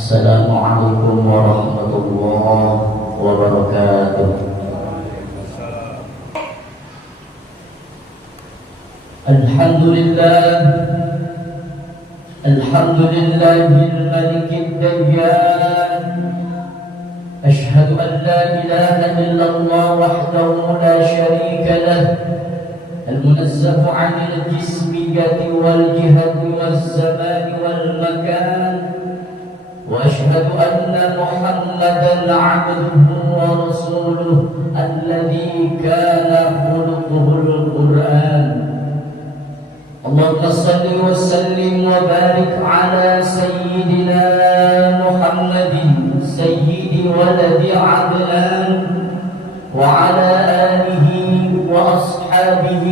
Assalamualaikum warahmatullahi wabarakatuh. Alhamdulillahil malikid dayyan. Ashhadu an la ilaha illallah wahdahu la syarika lah. المنزه عن الجسمية والجهة والزمان والمكان وأشهد أن محمدا عبده ورسوله الذي كان خلقه القرآن اللهم صل وسلم وبارك على سيدنا محمد سيد ولد عدنان وعلى آله وأصحابه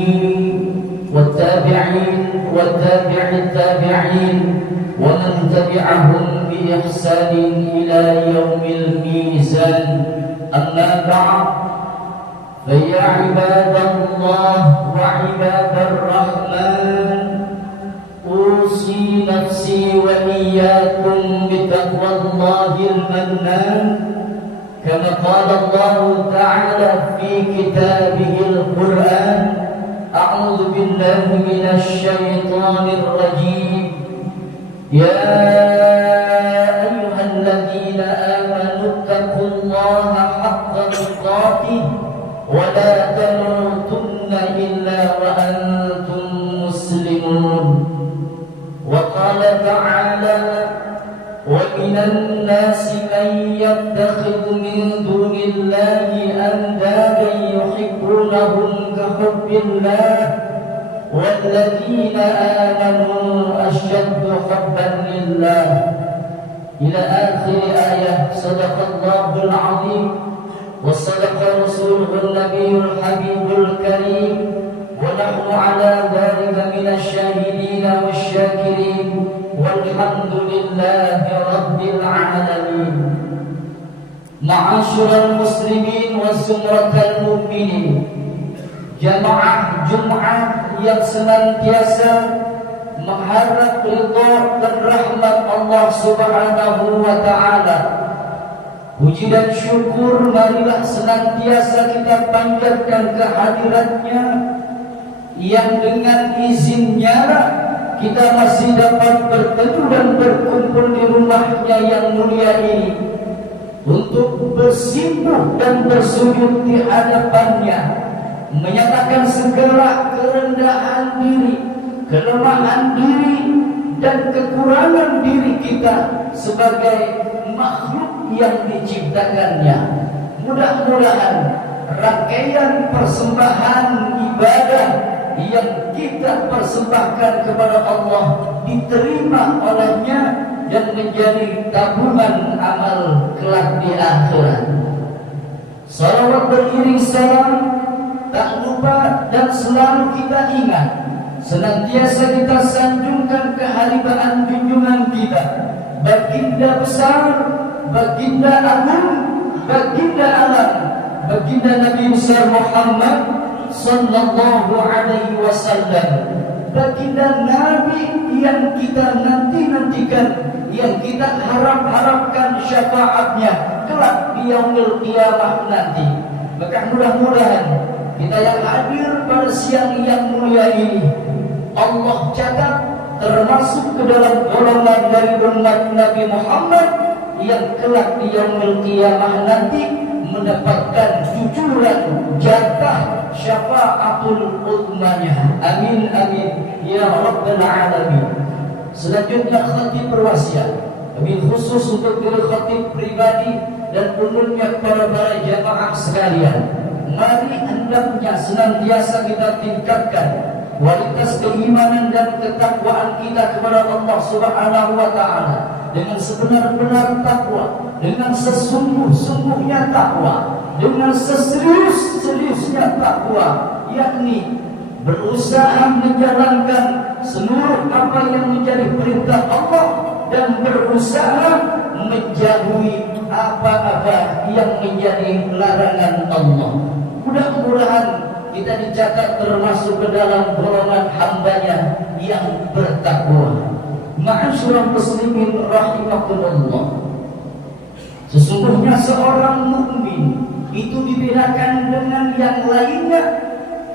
والتابعين وتابع التابعين ومن تبعهم بإحسان إلى يوم الميزان أما بعد فيا عباد الله وعباد الرحمن أوصي نفسي وإياكم بتقوى الله المنان كما قال الله تعالى في كتابه القرآن أعوذ بالله من الشيطان الرجيم يا أيها الذين آمنوا اتقوا الله حق تقاته ولا تموتن إلا وأنتم مسلمون وقال تعالى ومن الناس من يتخذ من دون الله أندادا يحبونهم كحب الله والذين آمنوا أشد حبا لله إلى آخر آية. صدق الله العظيم وصدق رسوله النبي الحبيب الكريم ونحن على ذلك من الشاهدين والشاكرين والحمد لله رب العالمين. Ma'asyiral muslimin wa zumratal mu'minin, jamaah Jumat yang senantiasa mengharap ridha dan rahmat Allah Subhanahu wa taala. Puji dan syukur marilah senantiasa kita panjatkan kehadiratnya yang dengan izinnya kita masih dapat bertemu dan berkumpul di rumahnya yang mulia ini untuk bersimpuh dan bersujud di hadapannya, menyatakan segala kerendahan diri, kelemahan diri dan kekurangan diri kita sebagai makhluk yang diciptakannya. Mudah-mudahan rangkaian persembahan ibadah yang kita persembahkan kepada Allah diterima olehnya dan menjadi tabungan amal kelak di akhirat. Salawat beriring salam tak lupa dan selalu kita ingat, senantiasa kita sanjungkan kehalifaan junjungan kita, baginda besar, baginda agung, baginda alam, baginda Nabi besar Muhammad sallallahu alaihi wasallam, baginda Nabi yang kita nantikan, yang kita harapkan syafaatnya kelak di yaumil qiyamah nanti. Maka mudah-mudahan kita yang hadir pada siang yang mulia ini Allah catat termasuk ke dalam golongan dari umat Nabi Muhammad yang kelak di yaumil qiyamah nanti mendapatkan jujuran jatah syafaatul uzmanya. Amin amin ya rabbal alamin. Selanjutnya khatib perwasiat, lebih khusus untuk diri khatib pribadi dan umumnya para jamaah sekalian. Mari hendaknya senantiasa kita tingkatkan kualitas keimanan dan ketakwaan kita kepada Allah Subhanahu wa taala dengan sebenar-benar takwa, dengan sesungguh-sungguhnya takwa, dengan seserius-seriusnya takwa, yakni berusaha menjalankan seluruh apa yang menjadi perintah Allah dan berusaha menjauhi apa-apa yang menjadi larangan Allah. Mudah-mudahan kita dicatat termasuk ke dalam golongan hambanya yang bertakwa. Ma'asyiral muslimin rahimakumullah. Sesungguhnya seorang mukmin itu dibedakan dengan yang lainnya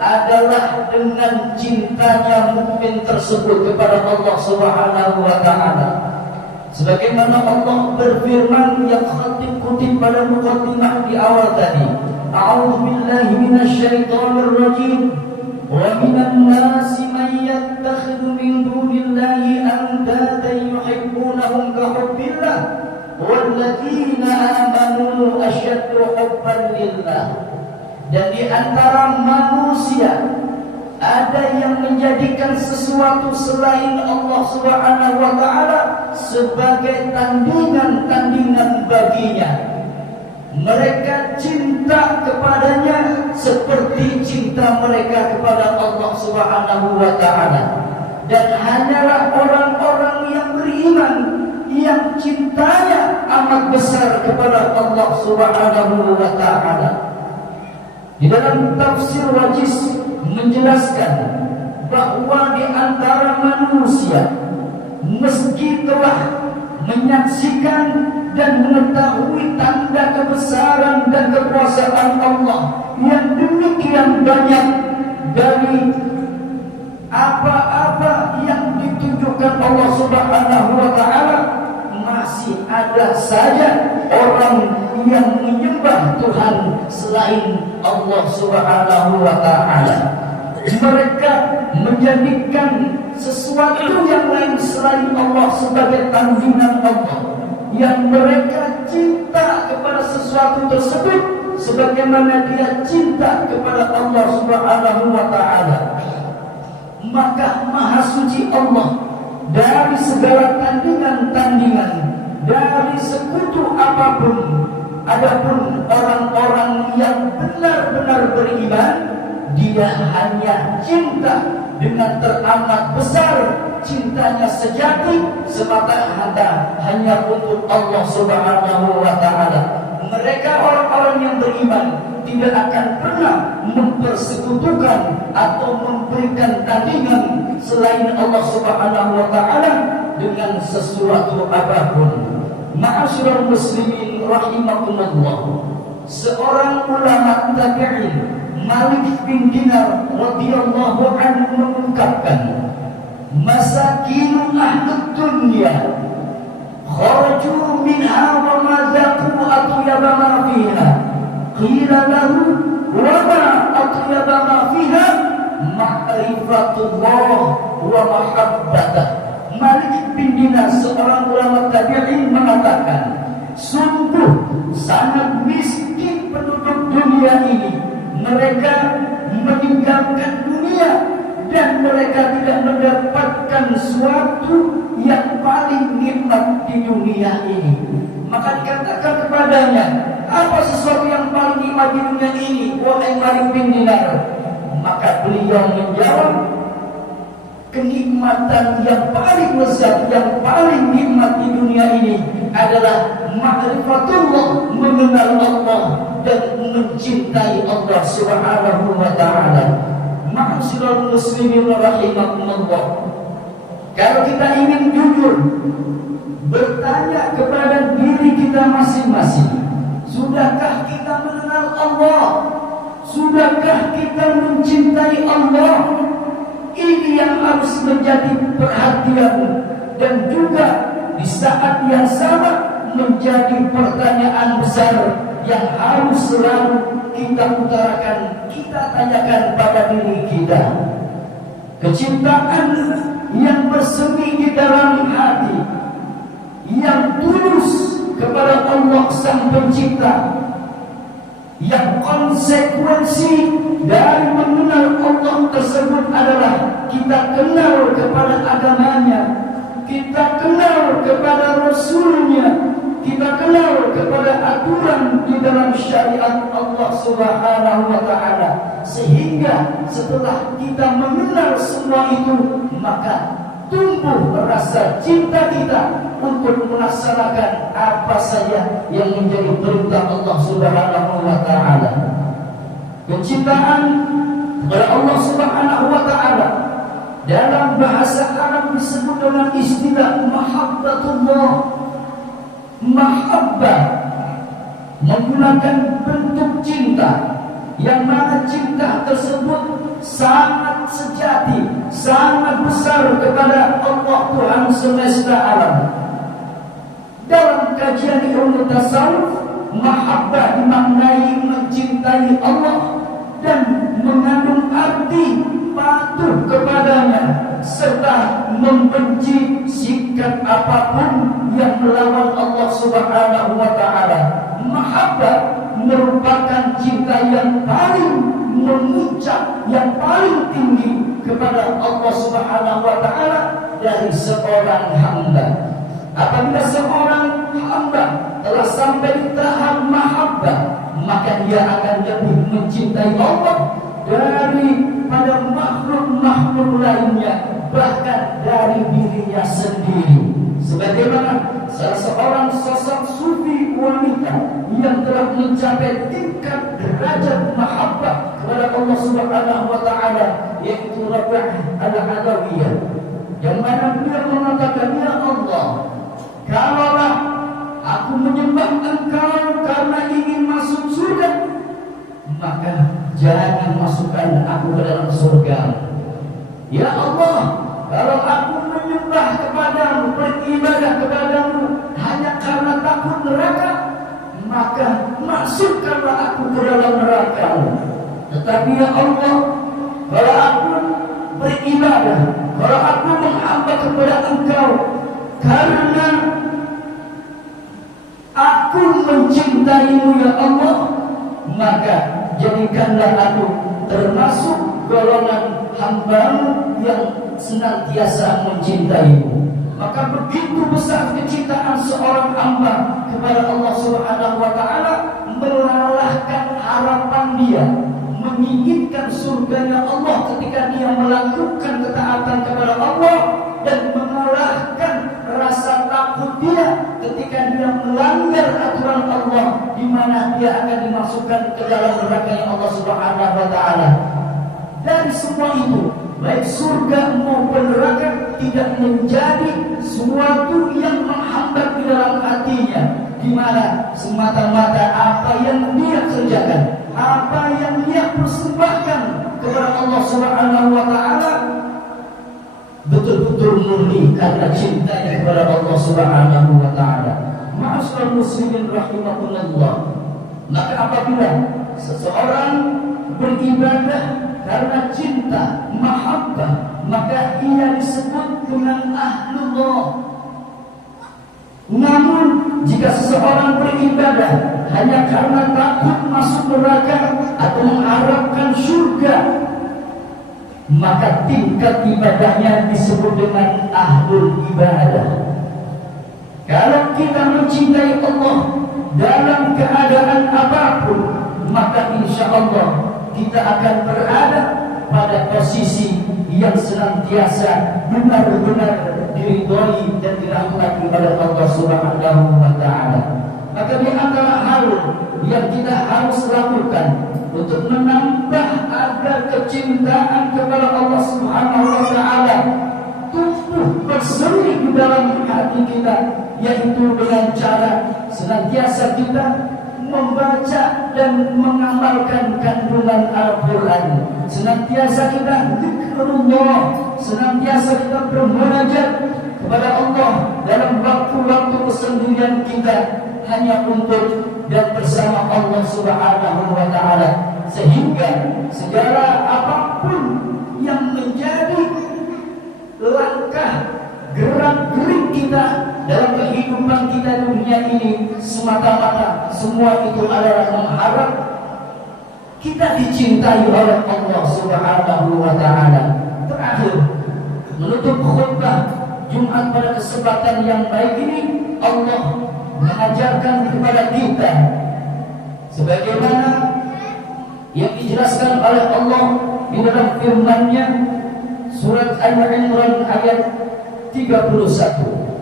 adalah dengan cintanya mukmin tersebut kepada Allah Subhanahu wa taala. Sebagaimana Allah berfirman yang kutip pada muqaddimah di awal tadi, A'udzu billahi minasyaitonir rajim. Wa minan nasi man yattakhidhu min dunillahi andadan yuhibbunahum ka hubbillah walladzina amanu asyaddu hubban lillah. Dan di antara manusia ada yang menjadikan sesuatu selain Allah Subhanahu wa taala sebagai tandingan-tandingan baginya. Mereka cinta kepadanya seperti cinta mereka kepada Allah Subhanahu wa taala. Dan hanyalah orang-orang yang beriman yang cintanya amat besar kepada Allah Subhanahu wa taala. Di dalam tafsir Wajiz menjelaskan bahwa di antara manusia meski telah menyaksikan dan mengetahui tanda kebesaran dan kekuasaan Allah yang demikian banyak dari apa-apa yang ditunjukkan Allah Subhanahu wa taala, masih ada saja orang yang menyembah Tuhan selain Allah Subhanahu wa taala. Mereka menjadikan sesuatu yang lain selain Allah sebagai tandingan Allah, yang mereka cinta kepada sesuatu tersebut sebagaimana dia cinta kepada Allah Subhanahu wa taala. Maka maha suci Allah dari segala tandingan-tandingan, dari sekutu apapun. Adapun orang-orang yang benar-benar beriman, dia hanya cinta dengan teramat besar, cintanya sejati semata-mata hanya untuk Allah Subhanahu wa taala. Mereka orang-orang yang beriman tidak akan pernah mempersekutukan atau memberikan tandingan selain Allah Subhanahu wa taala dengan sesuatu apapun. Ma'asyiral muslimin rahimakumullah. Seorang ulama tabi'in, Malik bin Dinar radhiyallahu anhu mengungkapkan, "Masakinu ahlud dunya kharaju minha wa ma zaqu atyaba ma fiha. Qila lahu wa ma atyaba ma fiha? Ma'rifatullah wa mahabbatah." Malik bin Dinar, seorang ulama tabi'in, mengatakan, sungguh sangat miskin penduduk dunia ini. Mereka meninggalkan dunia dan mereka tidak mendapatkan sesuatu yang paling nikmat di dunia ini. Maka dikatakan kepadanya, apa sesuatu yang paling nikmat di dunia ini, wahai Malik bin Dinar? Maka beliau menjawab, kenikmatan yang paling lezat, yang paling nikmat di dunia ini adalah ma'rifatullah, mengenal Allah dan mencintai Allah Subhanahu wa taala. Ma'asyiral muslimin rahimakumullah. Kalau kita ingin jujur bertanya kepada diri kita masing-masing, sudahkah kita mengenal Allah? Sudahkah kita mencintai Allah? Ini yang harus menjadi perhatian dan juga di saat yang sama menjadi pertanyaan besar yang harus selalu kita utarakan, kita tanyakan pada diri kita. Kecintaan yang bersemi di dalam hati, yang tulus kepada Allah Sang Pencipta, yang konsekuensi dari mengenal Allah tersebut adalah kita kenal kepada agamanya, kita kenal kepada Rasulnya, kita kenal kepada aturan di dalam syariat Allah Subhanahu wa taala. Sehingga setelah kita mengenal semua itu, maka tumbuh rasa cinta kita untuk melaksanakan apa saja yang menjadi perintah Allah Subhanahu wa taala. Kecintaan kepada Allah Subhanahu wa taala dalam bahasa Arab disebut dengan istilah mahabbatullah. Mahabbah menggunakan bentuk cinta yang mana cinta tersebut sangat sejati, sangat besar kepada Allah Tuhan semesta alam. Dalam kajian ilmu tasawuf, mahabbah dimaknai mencintai Allah dan mengandung arti patuh kepadanya serta membenci sikap apapun yang melawan Allah Subhanahu wa taala. Mahabbah merupakan cinta yang paling memuncak, yang paling tinggi kepada Allah Subhanahu wa taala dari seorang hamba. Apabila seorang hamba telah sampai di tahap mahabbah, maka dia akan lebih mencintai Allah daripada makhluk-makhluk lainnya, bahkan dari dirinya sendiri. Sebagaimana salah seorang sosok sufi wanita yang telah mencapai tingkat derajat mahabbah kepada Allah Subhanahu wa taala, yaitu Rabi'ah al-Adawiyah, yang mana beliau mengatakan, "Ya Allah, kalaulah aku menyembah Engkau karena ingin masuk surga, maka jangan masukkan aku ke dalam surga. Ya Allah, kalau aku menyembah kepadamu, beribadah kepadamu hanya karena takut neraka, maka masukkanlah aku ke dalam neraka. Tetapi ya Allah, kalau aku beribadah, kalau aku menghamba kepada Engkau karena aku mencintaimu ya Allah, maka jadikanlah aku termasuk golongan hamba-Mu yang senantiasa mencintaimu." Maka begitu besar kecintaan seorang hamba kepada Allah Subhanahu wa taala, melalahkan harapan dia menginginkan surganya Allah ketika dia melakukan ketaatan kepada Allah, dan mengalahkan rasa takut dia ketika dia melanggar aturan Allah, di mana dia akan dimasukkan ke dalam neraka Allah Subhanahu wa taala. Dari semua itu, baik surga maupun neraka tidak menjadi sesuatu yang menghambat di dalam hatinya, di mana semata-mata apa yang dia kerjakan, apa yang dia persembahkan kepada Allah Subhanahu wa taala betul-betul murni karena cintanya kepada Allah Subhanahu wa taala. Ma'asyiral muslimin rahimakumullah. Maka apabila seseorang beribadah karena cinta, mahabbah, maka ia disebut dengan ahlullah. Namun jika seseorang beribadah hanya karena takut masuk neraka atau mengharapkan surga, maka tingkat ibadahnya disebut dengan ahlul ibadah. Kalau kita mencintai Allah dalam keadaan apapun, maka insya Allah kita akan berada pada posisi yang senantiasa benar-benar diridhoi dan dirahmati oleh Allah Subhanahu wa taala. Maka di antara hal yang kita harus lakukan untuk menambah agar kecintaan kepada Allah Subhanahu wa taala tumbuh berseri di dalam hati kita, yaitu dengan cara senantiasa kita membaca dan mengamalkan kandungan Al-Quran. Senantiasa kita zikrullah, senantiasa kita bermunajat kepada Allah dalam waktu-waktu kesendirian kita, hanya untuk dan bersama Allah Subhanahu wa taala, sehingga segala apapun yang menjadi langkah gerak-gerik kita dalam kehidupan kita dunia ini, semata-mata semua itu adalah mengharap kita dicintai oleh Allah Subhanahu wa taala. Terakhir, menutup khutbah Jumat pada kesempatan yang baik ini, Allah mengajarkan kepada kita sebagaimana yang dijelaskan oleh Allah di dalam firman-Nya, surat Al-Imran ayat 31.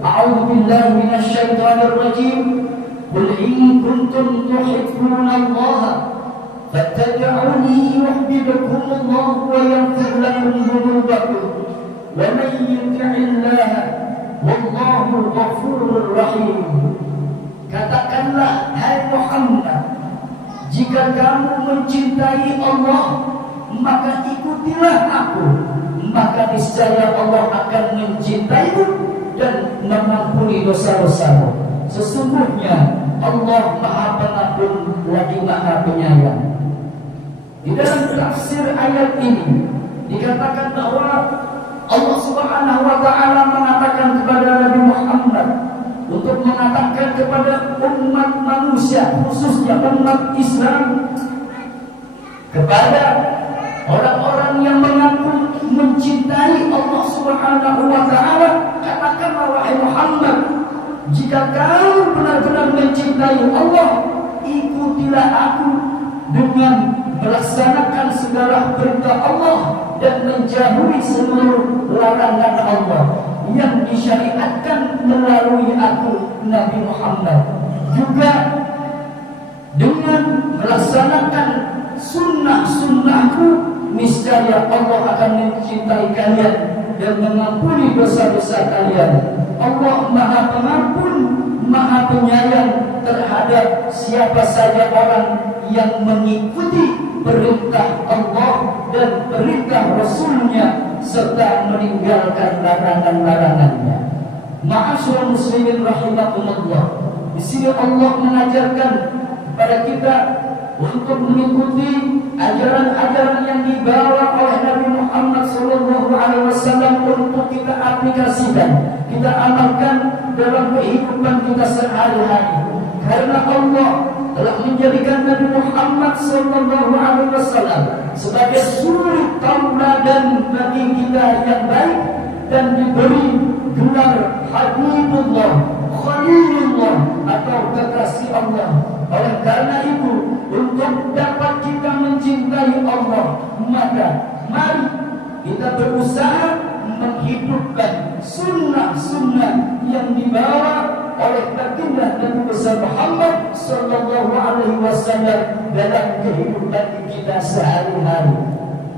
A'udzu billahi minasyaitonir rajim. Qul in kuntum tuhibbunallaha fattabi'uni yuhibbukumullah wa yaghfir lakum dzunubakum wa man yuti'illaha wallahu ghafurur rahim. Katakanlah, hai Muhammad, Jika kamu mencintai Allah, maka ikutilah aku, maka niscaya Allah akan mencintaimu dan mengampuni dosa-dosamu. Sesungguhnya Allah Maha Pengampun lagi Maha Penyayang. Di dalam tafsir ayat ini dikatakan bahwa Allah Subhanahu wa taala mengatakan kepada Nabi Muhammad untuk mengatakan kepada umat manusia, khususnya umat Islam, kepada orang-orang yang mengaku mencintai Allah Subhanahu wa taala, katakanlah wahai Muhammad, jika kau benar-benar mencintai Allah, ikutilah aku dengan melaksanakan segala perintah Allah dan menjauhi seluruh larangan Allah yang disyariatkan melalui aku Nabi Muhammad. Juga dengan melaksanakan sunnah-sunnahku, niscaya Allah akan mencintai kalian dan mengampuni dosa-dosa kalian. Allah Maha Pengampun, Maha Penyayang terhadap siapa saja orang yang mengikuti perintah Allah dan perintah Rasulnya serta meninggalkan larangan-larangannya. Ma'asyiral muslimin rahimakumullah. Di sini Allah mengajarkan kepada kita untuk mengikuti ajaran-ajaran yang dibawa oleh Nabi Muhammad SAW untuk kita aplikasikan, kita amalkan dalam kehidupan kita sehari-hari. Karena Allah telah menjadikan Nabi Muhammad SAW sebagai suri tauladan bagi kita yang baik dan diberi gelar Habibullah, Khalilullah atau kekasih Allah. Oleh karena itu, untuk dapat kita mencintai Allah, maka mari kita berusaha menghidupkan sunnah-sunnah yang dibawa oleh baginda Nabi besar Muhammad sallallahu alaihi wasallam dalam kehidupan kita sehari-hari.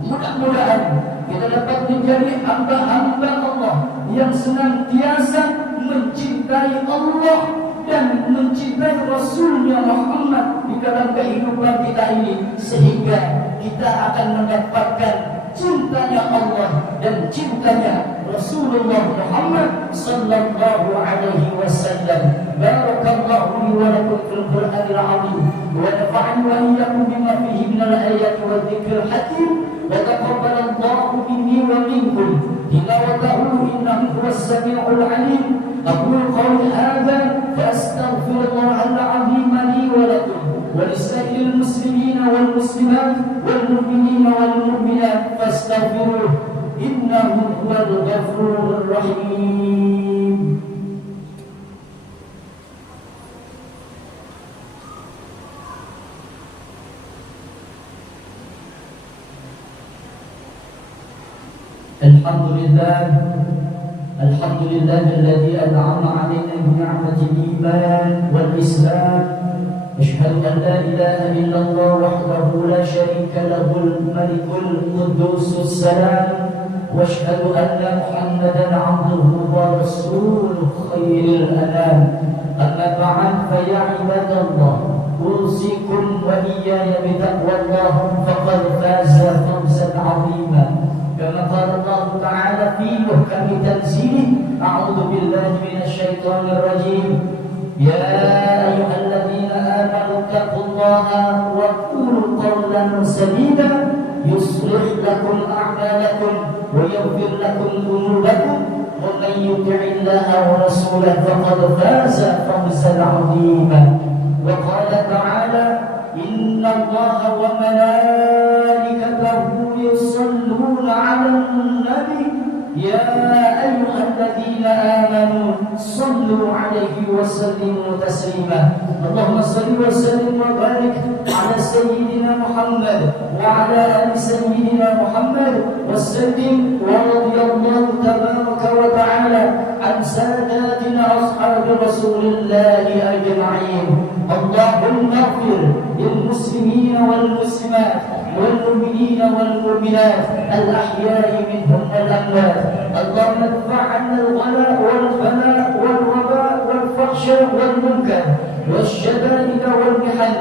Mudah-mudahan kita dapat menjadi hamba-hamba Allah yang senantiasa mencintai Allah dan mencintai Rasulnya Muhammad di dalam kehidupan kita ini, sehingga kita akan mendapatkan cintanya Allah dan cintanya Rasulullah Muhammad sallallahu alaihi wasallam. Barakallahu li wa lakum fil Qur'anil 'azim wa nafa'ani wa iyyakum bima fihi minal ayati wadh dhikril hakim wa taqabbalallahu minni wa minkum tilawatahu innahu huwas sami'ul 'alim. Aqulu qawli hadha فأستغفر الله العظيم لي ولكم ولسائر المسلمين والمسلمات والمؤمنين والمؤمنات فاستغفروه إنه هو الغفور الرحيم. الحمد لله الذي أنعم علينا بنعمة الإيمان والإسلام. أشهد أن لا إله إلا الله وحده لا شريك له الملك القدوس السلام، وأشهد أن محمدا عبده ورسوله خير الأنام. أما بعد فيا عباد الله، أوصيكم وإياي بتقوى الله فقد فاز فوزا عظيما. كما قال الله تعالى في محكم تنزيله: أعوذ بالله من الشيطان الرجيم. يا أيها الذين آمنوا اتقوا الله وقولوا قولا سديدا يصلح لكم أعمالكم ويغفر لكم ذنوبكم ومن يطع الله ورسوله فقد فاز فوزا عظيما. وقال تعالى: إن الله وملائكته يصلون على النبي يا أيها الذين آمنوا صلوا عليه وسلموا تسليما. اللهم صل وسلم وبارك على سيدنا محمد وعلى آل سيدنا محمد وسلم. ورضي الله تبارك وتعالى عن ساداتنا أصحاب رسول الله أجمعين. اللهم اغفر للمسلمين والمسلمات والمؤمنين والمؤمنات الأحياء منهم والأموات. اللهم ادفع عنا الغلاء والبلاء والوباء والفحش والمنكر والشدائد والمحن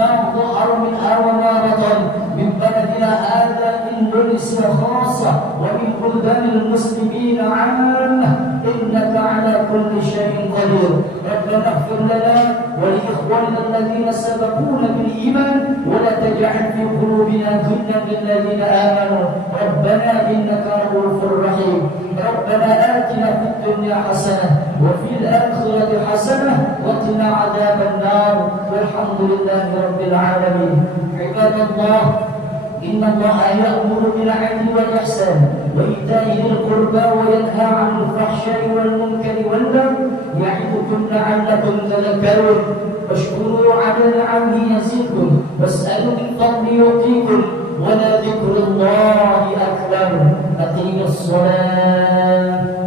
ما ظهر منها وما بطن من بلدنا هذا إندونيسيا خاصة ومن بلدان المسلمين عامة إنك على كل شيء قدير. ربنا اغفر لنا ولإخواننا الذين سبقونا بالإيمان ولا تجعل في قلوبنا غلا للذين آمنوا ربنا إنك رؤوف رحيم. ربنا آتنا في الدنيا حسنة وفي الآخرة حسنة وقنا عذاب النار والحمد لله رب العالمين. عباد الله إن الله يأمر بالعدل والإحسان وإيتاء ذي القربى وينهى عن الفحشاء والمنكر والبغي يعظكم لعلكم تذكرون. واشكروا على نعمه يزدكم واسألوا من فضله يعطيكم ولذكر الله أكبر. أقيموا الصلاة.